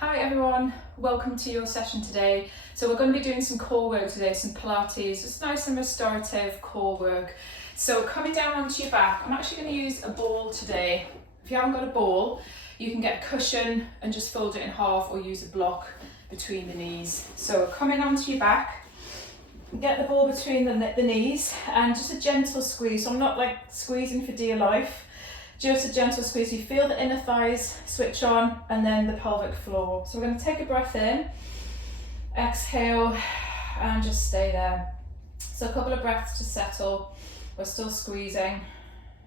Hi everyone, welcome to your session today. So we're going to be doing some core work today, some Pilates. It's nice and restorative core work. So coming down onto your back, I'm actually going to use a ball today. If you haven't got a ball, you can get a cushion and just fold it in half or use a block between the knees. So coming onto your back, get the ball between the knees and just a gentle squeeze. So I'm not like squeezing for dear life. Just a gentle squeeze. You feel the inner thighs switch on and then the pelvic floor. So we're going to take a breath in, exhale, and just stay there. So a couple of breaths to settle. We're still squeezing,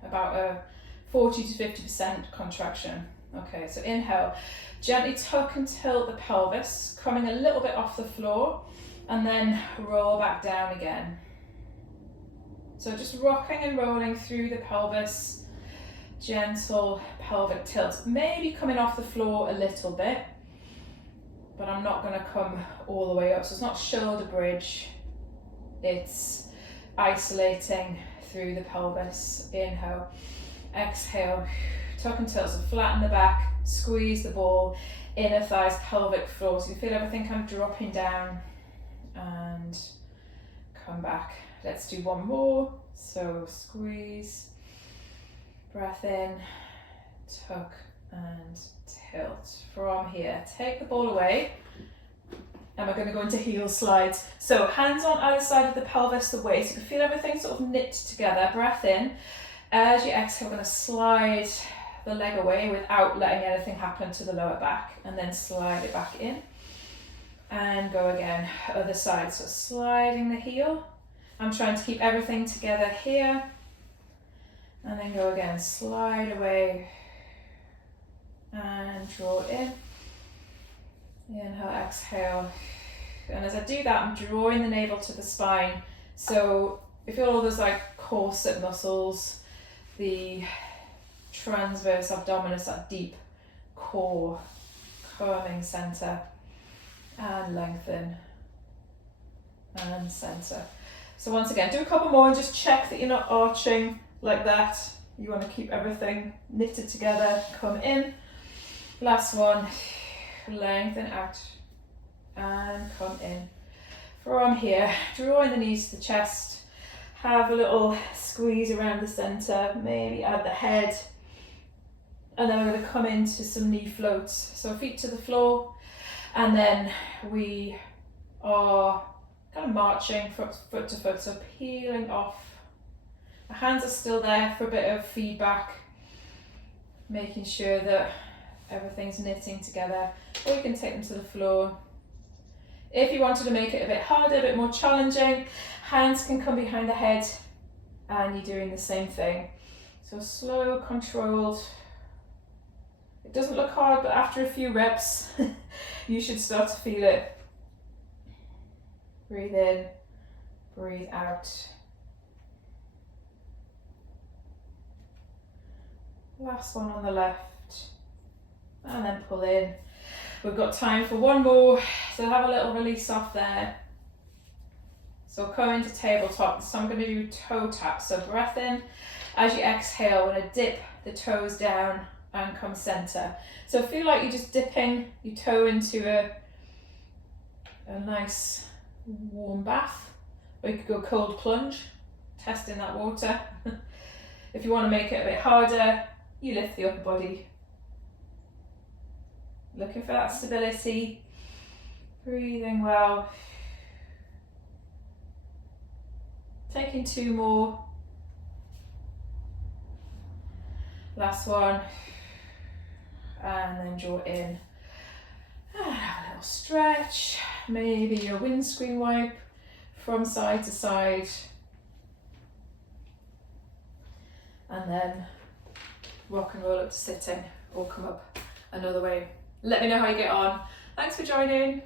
about a 40 to 50% contraction. Okay, so inhale, gently tuck and tilt the pelvis, coming a little bit off the floor, and then roll back down again. So just rocking and rolling through the pelvis. Gentle pelvic tilt, maybe coming off the floor a little bit, but I'm not going to come all the way up. So it's not shoulder bridge, it's isolating through the pelvis. Inhale, exhale, tuck and tilt, so flatten the back, squeeze the ball, inner thighs, pelvic floor. So you feel everything kind of dropping down and come back. Let's do one more. So squeeze. Breath in, tuck and tilt. From here, take the ball away and we're going to go into heel slides. So hands on either side of the pelvis, the waist. You can feel everything sort of knit together. Breath in. As you exhale, we're going to slide the leg away without letting anything happen to the lower back, and then slide it back in and go again. Other side. So sliding the heel. I'm trying to keep everything together here. And then go again, slide away and draw in. Inhale, exhale. And as I do that, I'm drawing the navel to the spine. So you feel all those like corset muscles, the transverse abdominis, that deep core, curving center, and lengthen and center. So once again, do a couple more and just check that you're not arching like that. You want to keep everything knitted together. Come in. Last one. Lengthen out and come in. From here, drawing the knees to the chest. Have a little squeeze around the center. Maybe add the head. And then we're going to come into some knee floats. So feet to the floor. And then we are kind of marching foot to foot. So peeling off. The hands are still there for a bit of feedback, making sure that everything's knitting together, or you can take them to the floor. If you wanted to make it a bit harder, a bit more challenging, hands can come behind the head and you're doing the same thing. So slow, controlled. It doesn't look hard, but after a few reps, you should start to feel it. Breathe in, breathe out. Last one on the left, and then pull in. We've got time for one more, so have a little release off there. So come into tabletop. So I'm going to do toe tap. So breath in. As you exhale, we're going to dip the toes down and come center. So feel like you're just dipping your toe into a nice warm bath, or you could go cold plunge, testing that water. If you want to make it a bit harder, you lift the upper body. Looking for that stability. Breathing well. Taking two more. Last one. And then draw in. And have a little stretch. Maybe a windscreen wipe from side to side. And then rock and roll up to sitting, or come up another way. Let me know how you get on. Thanks for joining.